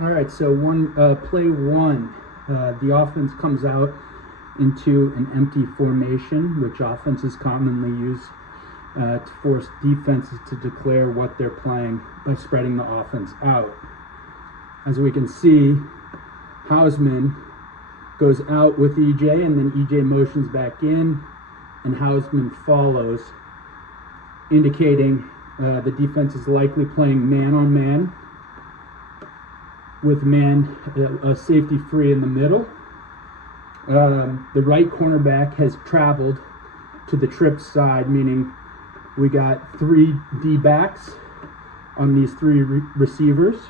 All right, so play one, the offense comes out into an empty formation, which offenses commonly use to force defenses to declare what they're playing by spreading the offense out. As we can see, Hausman goes out with EJ, and then EJ motions back in, and Hausman follows, indicating the defense is likely playing man-on-man, with a safety free in the middle. The right cornerback has traveled to the trip side, meaning we got 3 D-backs on these 3 receivers.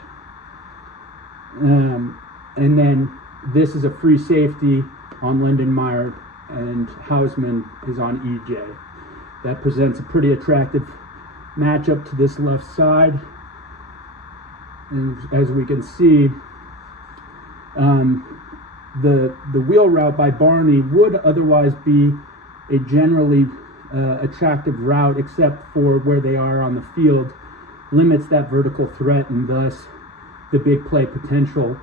And then this is a free safety on Lindenmeyer, and Hausman is on EJ. That presents a pretty attractive matchup to this left side. And as we can see, the wheel route by Barney would otherwise be a generally attractive route, except for where they are on the field limits that vertical threat and thus the big play potential.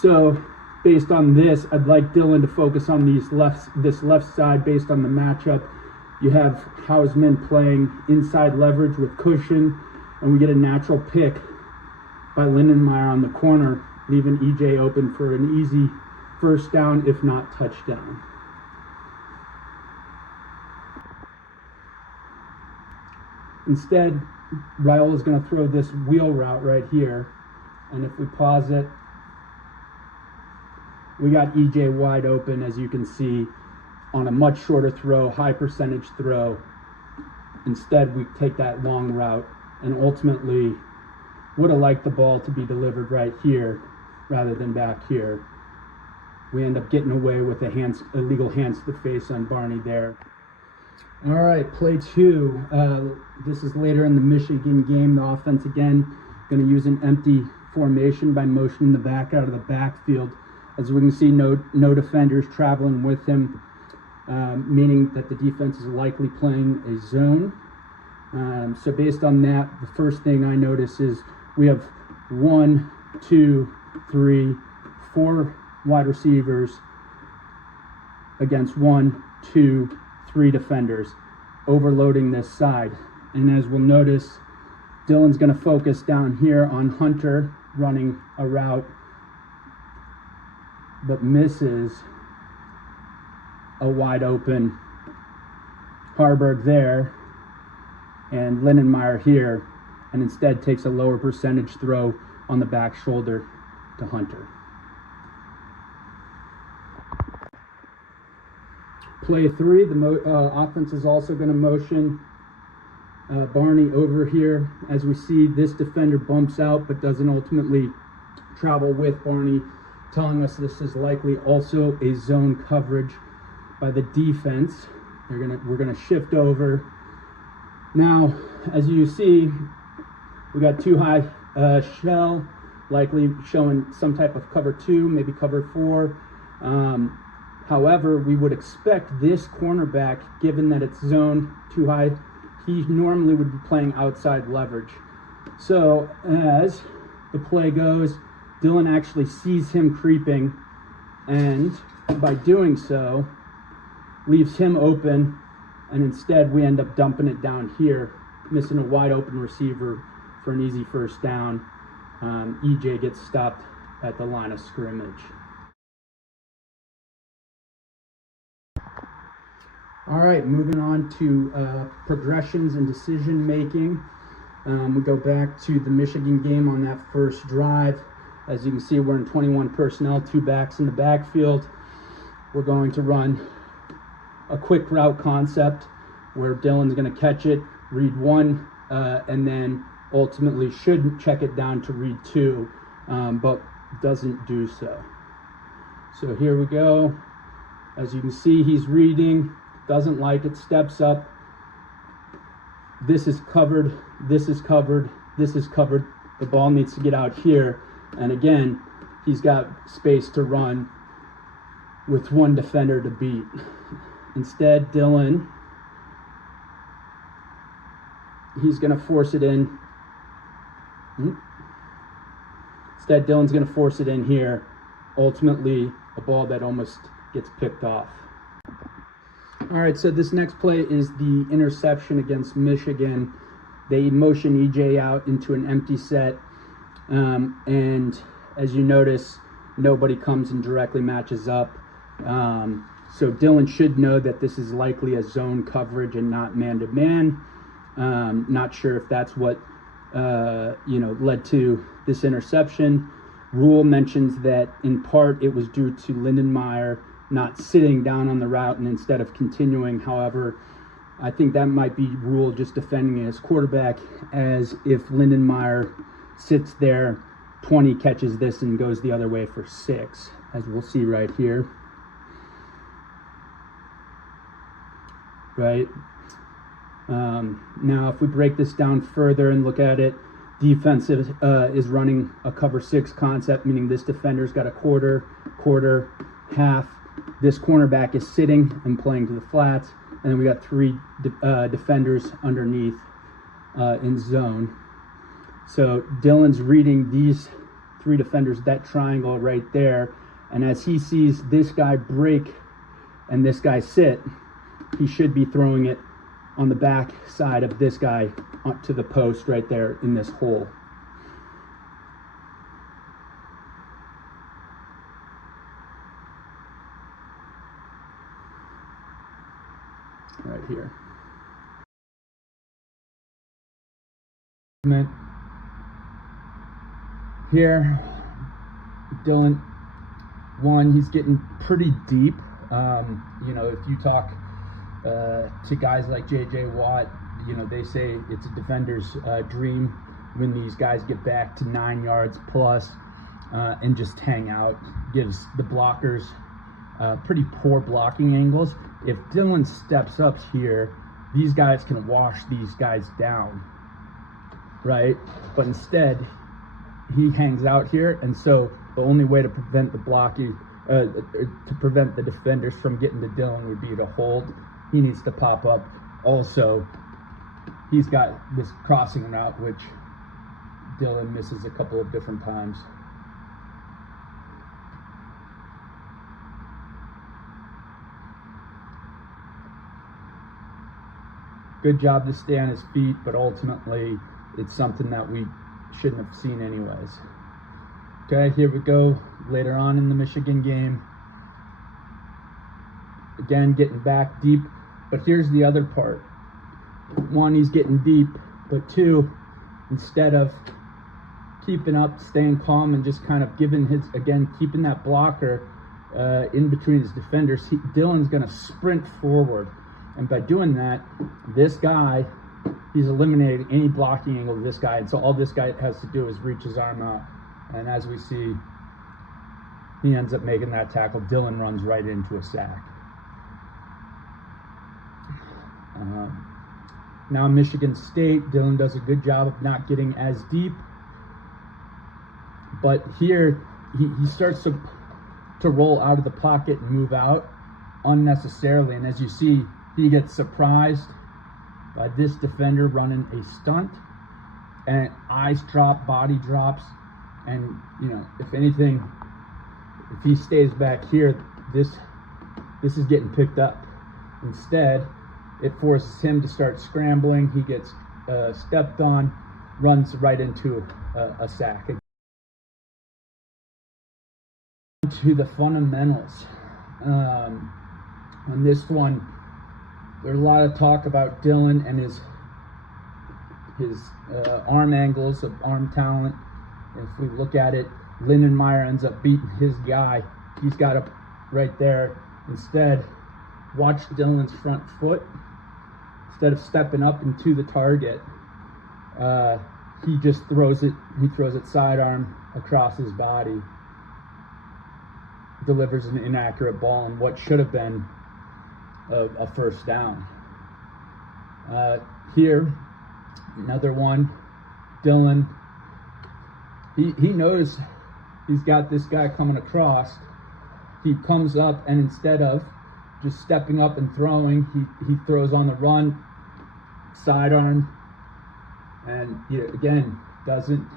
So based on this, I'd like Dylan to focus on this left side based on the matchup. You have Hausman playing inside leverage with cushion, and we get a natural pick by Lindenmeyer on the corner, leaving EJ open for an easy first down, if not touchdown. Instead, Raul is going to throw this wheel route right here, and if we pause it, we got EJ wide open, as you can see, on a much shorter throw, high percentage throw. Instead, we take that long route, and ultimately would have liked the ball to be delivered right here rather than back here. We end up getting away with illegal hands to the face on Barney there. All right, play 2. This is later in the Michigan game. The offense again going to use an empty formation by motioning the back out of the backfield. As we can see, no defenders traveling with him, meaning that the defense is likely playing a zone. So based on that, the first thing I notice is we have 1, 2, 3, 4 wide receivers against 1, 2, 3 defenders, overloading this side. And as we'll notice, Dylan's going to focus down here on Hunter running a route, but misses a wide open Harburg there and Lindenmeyer here, and instead takes a lower percentage throw on the back shoulder to Hunter. Play 3, the offense is also going to motion Barney over here. As we see, this defender bumps out but doesn't ultimately travel with Barney, telling us this is likely also a zone coverage by the defense. We're gonna shift over. Now, as you see, we got 2 high shell, likely showing some type of cover 2, maybe cover 4. However, we would expect this cornerback, given that it's zone 2 high, he normally would be playing outside leverage. So as the play goes, Dylan actually sees him creeping, and by doing so, leaves him open, and instead we end up dumping it down here, missing a wide open receiver for an easy first down. EJ gets stopped at the line of scrimmage. All right, moving on to progressions and decision making. We go back to the Michigan game on that first drive. As you can see, we're in 21 personnel, 2 backs in the backfield. We're going to run a quick route concept where Dylan's going to catch it, read 1, and then ultimately should check it down to read 2, but doesn't do so. So here we go. As you can see, he's reading, doesn't like it, steps up. This is covered, this is covered, this is covered. The ball needs to get out here. And again, he's got space to run with 1 defender to beat. Instead, Dylan, he's going to force it in. Instead, Dylan's going to force it in here. Ultimately, a ball that almost gets picked off. All right, so this next play is the interception against Michigan. They motion EJ out into an empty set, and as you notice, nobody comes and directly matches up. So Dylan should know that this is likely a zone coverage and not man-to-man. Not sure if that's what led to this interception. Rule mentions that in part it was due to Lindenmeyer not sitting down on the route and instead of continuing. However, I think that might be Rule just defending his quarterback, as if Lindenmeyer sits there, 20 catches this and goes the other way for 6, as we'll see right here. Right. Now, if we break this down further and look at it, defensive is running a cover 6 concept, meaning this defender's got a quarter, half. This cornerback is sitting and playing to the flats, and then we got 3 defenders underneath in zone. So Dylan's reading these 3 defenders, that triangle right there, and as he sees this guy break and this guy sit, he should be throwing it on the back side of this guy to the post right there in this hole. Right here. Here, Dylan, he's getting pretty deep. If you talk to guys like J.J. Watt, they say it's a defender's dream when these guys get back to 9 yards plus and just hang out. Gives the blockers pretty poor blocking angles. If Dylan steps up here, these guys can wash these guys down, right? But instead, he hangs out here, and so the only way to prevent the blocking, to prevent the defenders from getting to Dylan would be to hold. He needs to pop up. Also, he's got this crossing route, which Dylan misses a couple of different times. Good job to stay on his feet, but ultimately, it's something that we shouldn't have seen anyways. Okay, here we go. Later on in the Michigan game. Again, getting back deep. But here's the other part. 1, he's getting deep, but 2, instead of keeping up, staying calm, and just kind of keeping that blocker in between his defenders, Dylan's going to sprint forward. And by doing that, this guy, he's eliminating any blocking angle of this guy. And so all this guy has to do is reach his arm out. And as we see, he ends up making that tackle. Dylan runs right into a sack. Now Michigan State, Dylan does a good job of not getting as deep. But here, he starts to roll out of the pocket and move out unnecessarily. And as you see, he gets surprised by this defender running a stunt, and eyes drop, body drops, and if anything, if he stays back here, this is getting picked up. Instead, it forces him to start scrambling. He gets stepped on, runs right into a sack. To the fundamentals. On this one, there's a lot of talk about Dylan and his arm angles of arm talent. If we look at it, Lindenmeyer ends up beating his guy. He's got up right there. Instead, watch Dylan's front foot. Instead of stepping up into the target, he just throws it. He throws it sidearm across his body. Delivers an inaccurate ball in what should have been a first down. Here, another one. Dylan, he knows he's got this guy coming across. He comes up, and instead of just stepping up and throwing, he throws on the run, sidearm, and again doesn't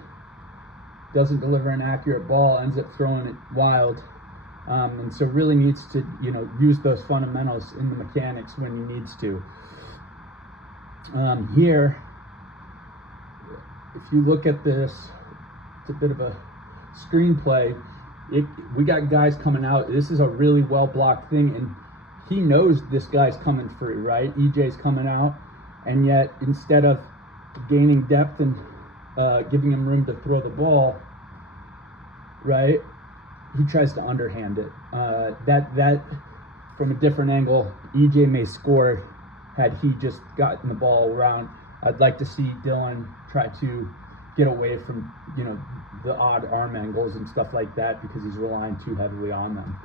doesn't deliver an accurate ball, ends up throwing it wild. And so really needs to, use those fundamentals in the mechanics when he needs to. Here, if you look at this, it's a bit of a screenplay. We got guys coming out. This is a really well blocked thing, and he knows this guy's coming free, right? EJ's coming out, and yet instead of gaining depth and giving him room to throw the ball, right, he tries to underhand it. That from a different angle, EJ may score had he just gotten the ball around. I'd like to see Dylan try to get away from, the odd arm angles and stuff like that, because he's relying too heavily on them.